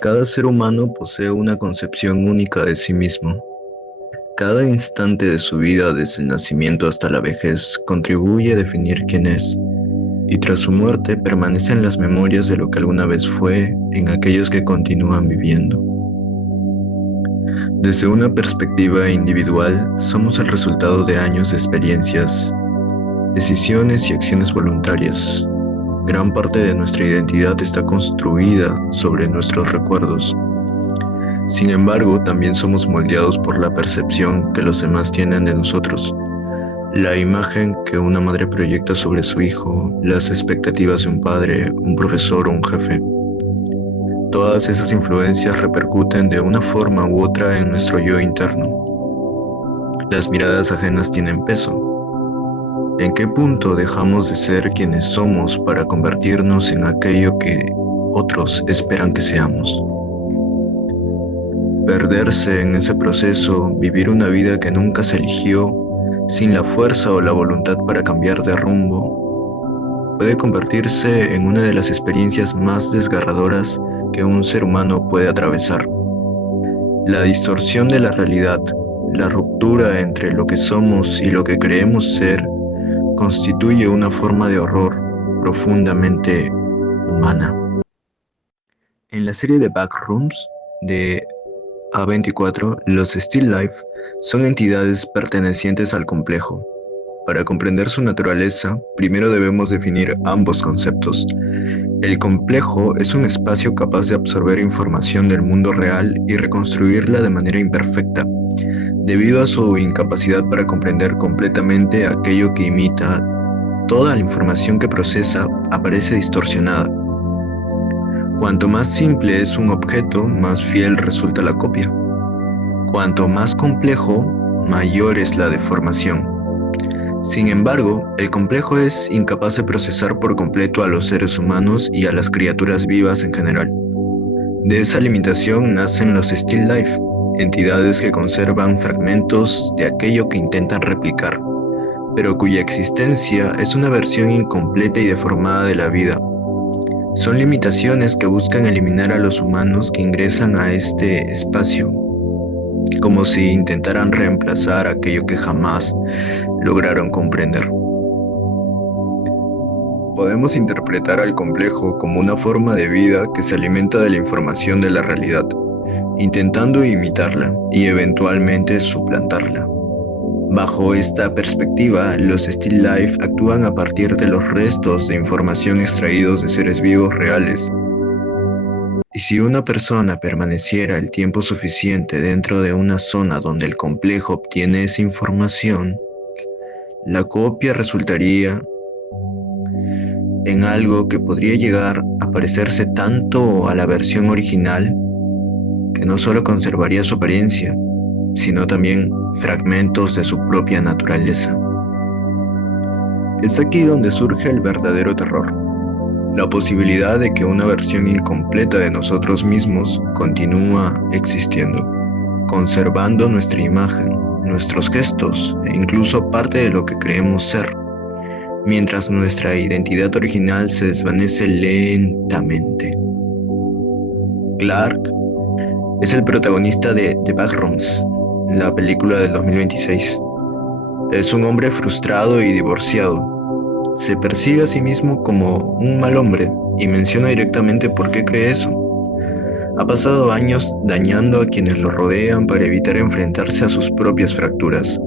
Cada ser humano posee una concepción única de sí mismo. Cada instante de su vida, desde el nacimiento hasta la vejez, contribuye a definir quién es, y tras su muerte permanecen las memorias de lo que alguna vez fue en aquellos que continúan viviendo. Desde una perspectiva individual, somos el resultado de años de experiencias, decisiones y acciones voluntarias. Gran parte de nuestra identidad está construida sobre nuestros recuerdos. Sin embargo, también somos moldeados por la percepción que los demás tienen de nosotros, la imagen que una madre proyecta sobre su hijo, las expectativas de un padre, un profesor o un jefe. Todas esas influencias repercuten de una forma u otra en nuestro yo interno. Las miradas ajenas tienen peso. ¿En qué punto dejamos de ser quienes somos para convertirnos en aquello que otros esperan que seamos? Perderse en ese proceso, vivir una vida que nunca se eligió, sin la fuerza o la voluntad para cambiar de rumbo, puede convertirse en una de las experiencias más desgarradoras que un ser humano puede atravesar. La distorsión de la realidad, la ruptura entre lo que somos y lo que creemos ser, constituye una forma de horror profundamente humana. En la serie de Backrooms de A24, los Still Life son entidades pertenecientes al complejo. Para comprender su naturaleza, primero debemos definir ambos conceptos. El complejo es un espacio capaz de absorber información del mundo real y reconstruirla de manera imperfecta, debido a su incapacidad para comprender completamente aquello que imita. Toda la información que procesa aparece distorsionada. Cuanto más simple es un objeto, más fiel resulta la copia. Cuanto más complejo, mayor es la deformación. Sin embargo, el complejo es incapaz de procesar por completo a los seres humanos y a las criaturas vivas en general. De esa limitación nacen los Still Life, entidades que conservan fragmentos de aquello que intentan replicar, pero cuya existencia es una versión incompleta y deformada de la vida. Son limitaciones que buscan eliminar a los humanos que ingresan a este espacio, como si intentaran reemplazar aquello que jamás lograron comprender. Podemos interpretar al complejo como una forma de vida que se alimenta de la información de la realidad, intentando imitarla y eventualmente suplantarla. Bajo esta perspectiva, los Still Life actúan a partir de los restos de información extraídos de seres vivos reales. Y si una persona permaneciera el tiempo suficiente dentro de una zona donde el complejo obtiene esa información, la copia resultaría en algo que podría llegar a parecerse tanto a la versión original que no solo conservaría su apariencia, sino también fragmentos de su propia naturaleza. Es aquí donde surge el verdadero terror, la posibilidad de que una versión incompleta de nosotros mismos continúa existiendo, conservando nuestra imagen, nuestros gestos e incluso parte de lo que creemos ser, mientras nuestra identidad original se desvanece lentamente. Clark es el protagonista de The Backrooms, la película del 2026. Es un hombre frustrado y divorciado. Se percibe a sí mismo como un mal hombre y menciona directamente por qué cree eso. Ha pasado años dañando a quienes lo rodean para evitar enfrentarse a sus propias fracturas.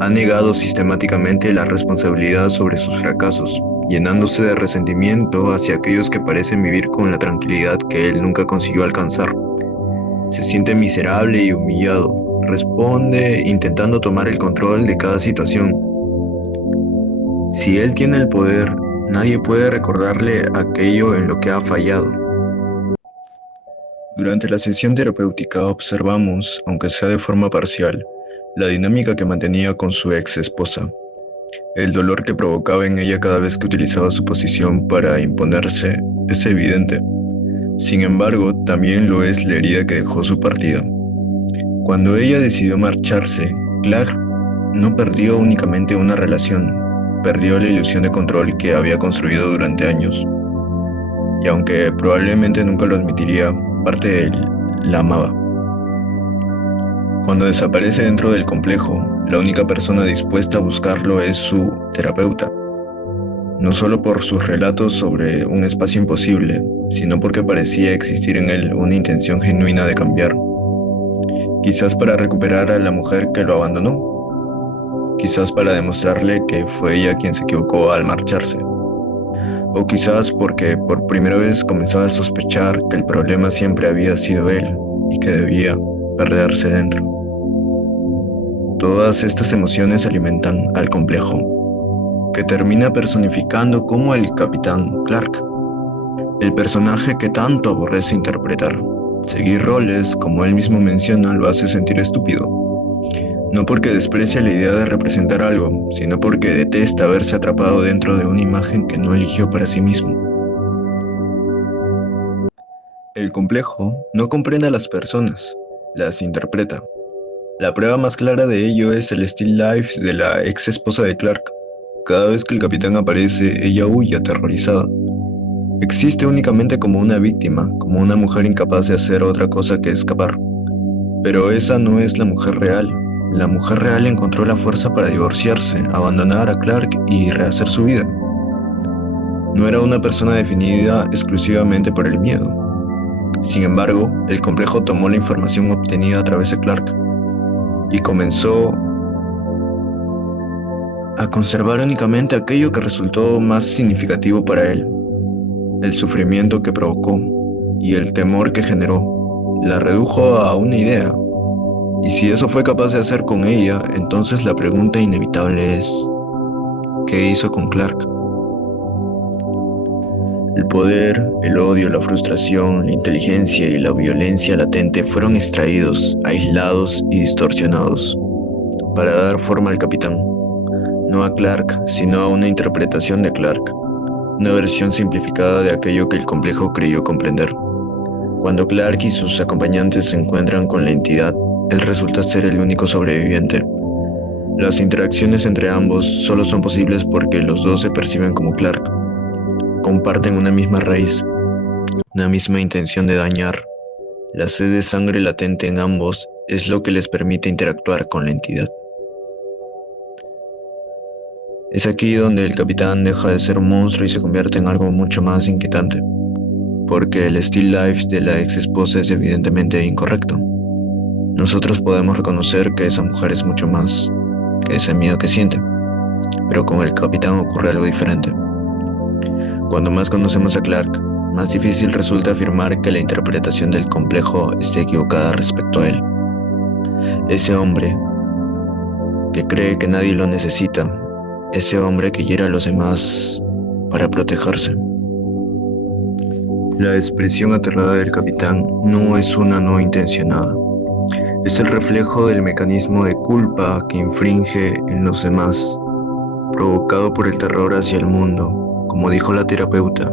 Ha negado sistemáticamente la responsabilidad sobre sus fracasos, llenándose de resentimiento hacia aquellos que parecen vivir con la tranquilidad que él nunca consiguió alcanzar. Se siente miserable y humillado. Responde intentando tomar el control de cada situación. Si él tiene el poder, nadie puede recordarle aquello en lo que ha fallado. Durante la sesión terapéutica observamos, aunque sea de forma parcial, la dinámica que mantenía con su ex esposa. El dolor que provocaba en ella cada vez que utilizaba su posición para imponerse es evidente. Sin embargo, también lo es la herida que dejó su partida. Cuando ella decidió marcharse, Clark no perdió únicamente una relación, perdió la ilusión de control que había construido durante años. Y aunque probablemente nunca lo admitiría, parte de él la amaba. Cuando desaparece dentro del complejo, la única persona dispuesta a buscarlo es su terapeuta. No solo por sus relatos sobre un espacio imposible, sino porque parecía existir en él una intención genuina de cambiar. Quizás para recuperar a la mujer que lo abandonó. Quizás para demostrarle que fue ella quien se equivocó al marcharse. O quizás porque por primera vez comenzaba a sospechar que el problema siempre había sido él y que debía perderse dentro. Todas estas emociones alimentan al complejo, que termina personificando como el Capitán Clark, el personaje que tanto aborrece interpretar. Seguir roles, como él mismo menciona, lo hace sentir estúpido. No porque desprecia la idea de representar algo, sino porque detesta verse atrapado dentro de una imagen que no eligió para sí mismo. El complejo no comprende a las personas, las interpreta. La prueba más clara de ello es el still life de la ex esposa de Clark. Cada vez que el capitán aparece, ella huye aterrorizada. Existe únicamente como una víctima, como una mujer incapaz de hacer otra cosa que escapar. Pero esa no es la mujer real. La mujer real encontró la fuerza para divorciarse, abandonar a Clark y rehacer su vida. No era una persona definida exclusivamente por el miedo. Sin embargo, el complejo tomó la información obtenida a través de Clark y comenzó a conservar únicamente aquello que resultó más significativo para él. El sufrimiento que provocó y el temor que generó la redujo a una idea. Y si eso fue capaz de hacer con ella, entonces la pregunta inevitable es, ¿qué hizo con Clark? El poder, el odio, la frustración, la inteligencia y la violencia latente fueron extraídos, aislados y distorsionados para dar forma al capitán. No a Clark, sino a una interpretación de Clark, una versión simplificada de aquello que el complejo creyó comprender. Cuando Clark y sus acompañantes se encuentran con la entidad, él resulta ser el único sobreviviente. Las interacciones entre ambos solo son posibles porque los dos se perciben como Clark. Comparten una misma raíz, una misma intención de dañar. La sed de sangre latente en ambos es lo que les permite interactuar con la entidad. Es aquí donde el capitán deja de ser un monstruo y se convierte en algo mucho más inquietante, porque el still life de la ex esposa es evidentemente incorrecto. Nosotros podemos reconocer que esa mujer es mucho más que ese miedo que siente, pero con el capitán ocurre algo diferente. Cuando más conocemos a Clark, más difícil resulta afirmar que la interpretación del complejo esté equivocada respecto a él. Ese hombre que cree que nadie lo necesita, ese hombre que hiere a los demás para protegerse. La expresión aterrada del capitán no es una no intencionada. Es el reflejo del mecanismo de culpa que infringe en los demás, provocado por el terror hacia el mundo. Como dijo la terapeuta,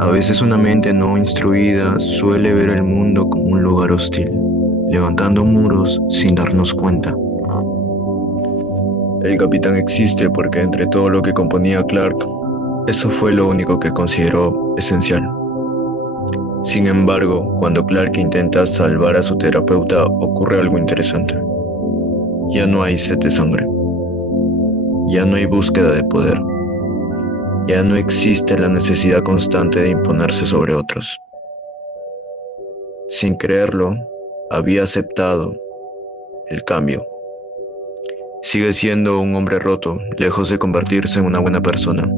a veces una mente no instruida suele ver el mundo como un lugar hostil, levantando muros sin darnos cuenta. El capitán existe porque entre todo lo que componía Clark, eso fue lo único que consideró esencial. Sin embargo, cuando Clark intenta salvar a su terapeuta, ocurre algo interesante. Ya no hay sed de sangre. Ya no hay búsqueda de poder. Ya no existe la necesidad constante de imponerse sobre otros. Sin creerlo, había aceptado el cambio. Sigue siendo un hombre roto, lejos de convertirse en una buena persona,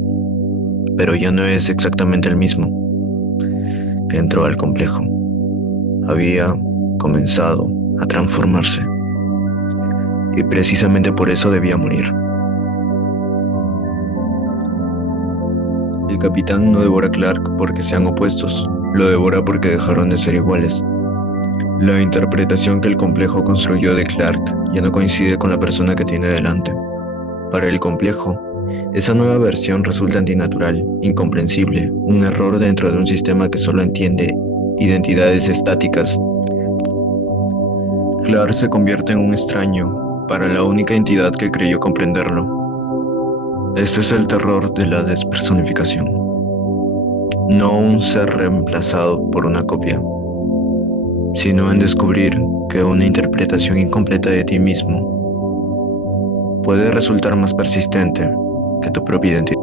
pero ya no es exactamente el mismo que entró al complejo. Había comenzado a transformarse, y precisamente por eso debía morir. El capitán no devora a Clark porque sean opuestos, lo devora porque dejaron de ser iguales. La interpretación que el complejo construyó de Clark ya no coincide con la persona que tiene delante. Para el complejo, esa nueva versión resulta antinatural, incomprensible, un error dentro de un sistema que solo entiende identidades estáticas. Clark se convierte en un extraño para la única entidad que creyó comprenderlo. Este es el terror de la despersonificación. No un ser reemplazado por una copia, sino en descubrir que una interpretación incompleta de ti mismo puede resultar más persistente que tu propia identidad.